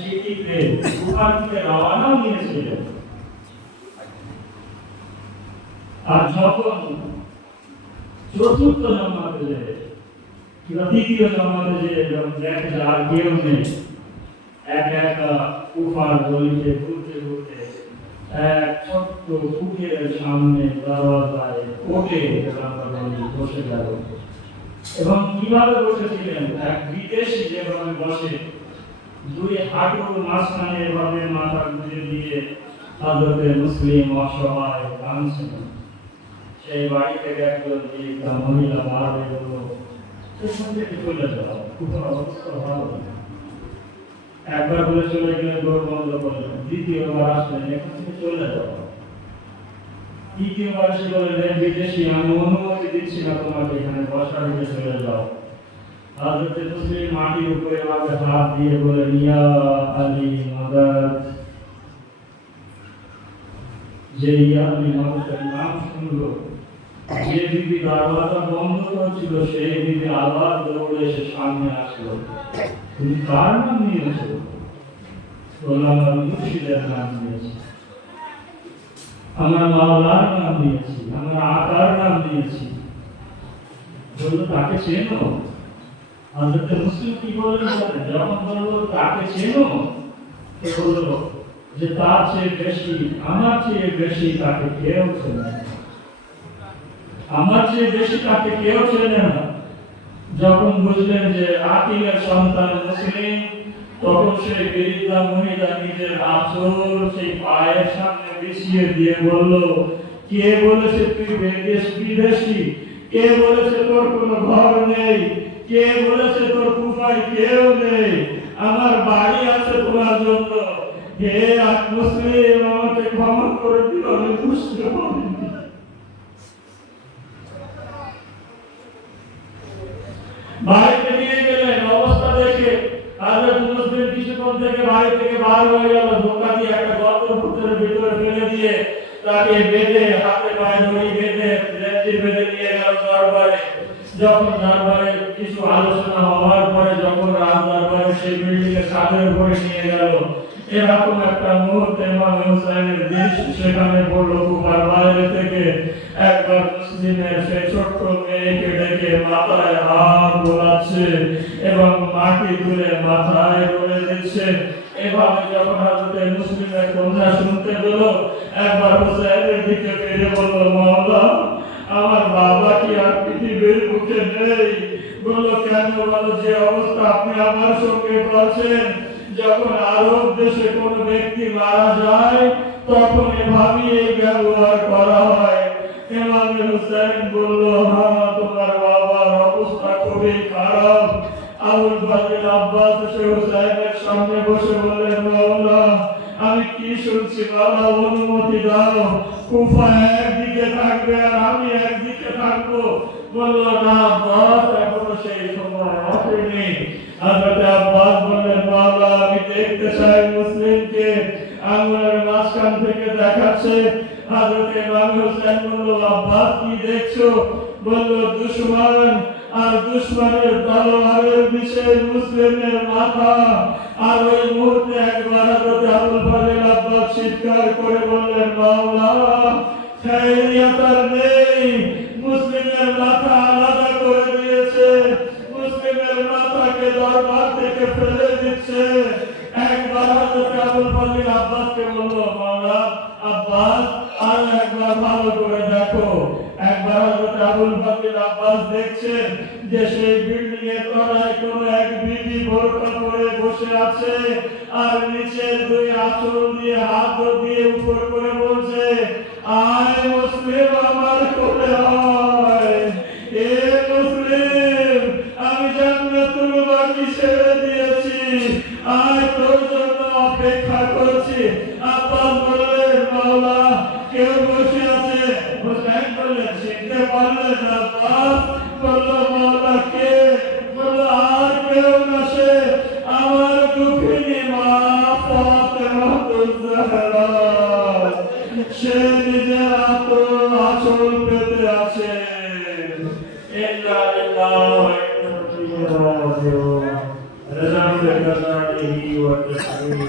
সেটিতে ওখান থেকে রওনা নিয়েছিলেন। আর যখন চতুর্থ জামাতে কিংবা তৃতীয় জামাতে দেখে আর কেউ নেই, একা একা কুফার গলিতে ঘুরতে ঘুরতে এক ছোট্ট পুকুরের সামনে দরজায় কোটে বসে গেল। এবং কিভাবে বসেছিলেন, এক বিদেশি যেভাবে বসে দুই হাঁটুর মাঝখানে এভাবে মাথা গুঁজে দিয়ে হযরতে মুসলিম অসহায় কাঁদছেন। সেই বাড়ি থেকে একজন মহিলা বাড়ি বলল, সেখান থেকে চলে যাও, কুফার অবস্থা ভালো না। একবার বলে চলে গেলেন, দৌড় বন্ধ করলেন। দ্বিতীয়বার আসলেন, এখান থেকে চলে যাও। তৃতীয়বার সে বললেন, বিদেশি, আমি অনুমতি দিচ্ছি না তোমাকে এখানে বসার, দিকে চলে যাও। হযরতে মুসলিম মাটির উপরে আমাকে হাত দিয়ে বললেন, ইয়া আলী মাদাদ। যে ইয়া আলী মাদাদের নাম শুনলো, যে বিবি দরওয়াজা বন্ধ করেছিল, সেই বিবি আবার দৌড়ে এসে সামনে আসলো। তুমি কার নাম নিয়েছো? বললাম, আমি মুর্শিদের নাম নিয়েছি, আমার মাওলার নাম নিয়েছি, আমার আকার নাম নিয়েছি। বললো, তাকে চেনো? হযরতে মুসলিম কি বললেন, যখন বললো তাকে চেনো, তো বললো যে তার চেয়ে বেশি, আমার চেয়ে বেশি তাকে কেউ চেনে না, আমার চেয়ে বেশি তাকে কেউ চেনে না। যখন বুঝলেন যে আকিলের সন্তান মুসলিম, তখন সেই বৃদ্ধা মহিলা নিজের আঁচল সেই পায়ের সামনে বিছিয়ে দিয়ে বলল, কে বলেছে তুই বিদেশি? কে বলেছে তোর কোনো ঘর নেই? কে বলেছে তোর কুফায় কেউ নেই? আমার বাড়ি আছে তোমার জন্য। হে মুসলিম, আমাকে ক্ষমা করে দিও, আমি বুঝতে পারিনি। বাড়িতে নিয়ে গেলেন, অবস্থা দেখে হযরত মুসলিম কিছুক্ষণ থেকে বাড়ি থেকে বার হয়ে গেল। ধোকা দিয়ে একটা গর্তের ভিতরে ফেলে দিয়ে তাকে বেঁধে, হাতে পায়ে দড়ি বেঁধে, লেজে বেঁধে নিয়ে গেল দরবারে। যখন দরবারে কিছু আলোচনা হওয়ার পরে যখন রাজ দরবারে সেই বিল্ডিং এর ছাদের উপরে নিয়ে গেল, এরকম একটা মুহূর্তে ইমাম হুসাইনের দৃষ্টি সেখানে পড়লো। কুফার বাইরে থেকে একবার মুসলিমের সেই ছোট্ট মেয়েকে ডেকে মাথায় হাত বোলাচ্ছে এবং মাটি তুলে মাথায় বলে দিচ্ছে। এভাবে যখন হযরতে মুসলিমের কন্যা শুনতে পেল, একবার হুসাইনের দিকে ফিরে বলল, মাওলা, আমার বাবা কি আর পৃথিবীর বুকে নেই? বললো, কেন? বলো, যে অবস্থা আপনি আমার সঙ্গে করছেন, যখন আরব দেশে কোন ব্যক্তি মারা যায় তখন এভাবে এই ব্যবহার করা হয়। ইমাম হুসাইন বলল, হ্যাঁ, তোমার বাবার অবস্থা খুবই খারাপ। আবুল ফাজিল আব্বাস হুসাইনের সামনে বসে বললেন, মাওলা, আমি কি শুনছি? বাবা, অনুমতি দাও, কুফা একদিকে থাকবে আর আমি একদিকে থাকবো। বলল, না আব্বাস, এখনো সেই সময় আসেনি। হযরত আব্বাস বললেন, মাওলা, আমি দেখতে চাই মুসলিমকে। আঙ্গুলের মাঝখান থেকে দেখাচ্ছে। হযরত ইমাম হুসাইন বলল, আব্বাস, কি দেখছো? বলল, দুশমন, আর দুশমনের তলোয়ারের নিচে মুসলিমের মাথা। আর ওই মুহূর্তে একবার হযরত আবুল ফাজিল আব্বাস চিৎকার করে বললেন, মাওলা, খায়রিয়াত আর নেই, মুসলিমের মাথা আলাদা করে দিয়েছে, মুসলিমের মাথাকে দরবার থেকে ফেলে দিচ্ছে। একবার হযরত আবুল ফাজিল আব্বাসকে বলল, মাওলা আব্বাস, আর একবার ভালো করে দেখো। একবার হযরত আবুল ফাজিল আব্বাস দেখছেন যে সেই বিল্ডিং এর তলায় কোন এক বিবি বোরকা পরে বসে আছে আর নিচের দুই আঁচল দিয়ে হাত দিয়ে উপর করে বলছে, আয় মুসলিম, আমার কোলে আয়। এ মুসলিম, আমি জান্নাতুল বাকি ছেড়ে দিয়েছি, আয়, তোর জন্য অপেক্ষা করছি। আব্বাস বললেন, মাওলা, কেউ বসে আছে? হুসাইন বললেন, চিনতে পারলেন? আব্বাস বলল, মাওলা, কে? বলল, আর কেউ না, সে আমার দুঃখিনী মা ফাতেমাতুজ জাহরা। সে নিজের আঁচল পেতে আছে। ইন্না লিল্লাহি ওয়া ইন্না ইলাইহি রাজিউন। رضا بقضائه وتسليمه.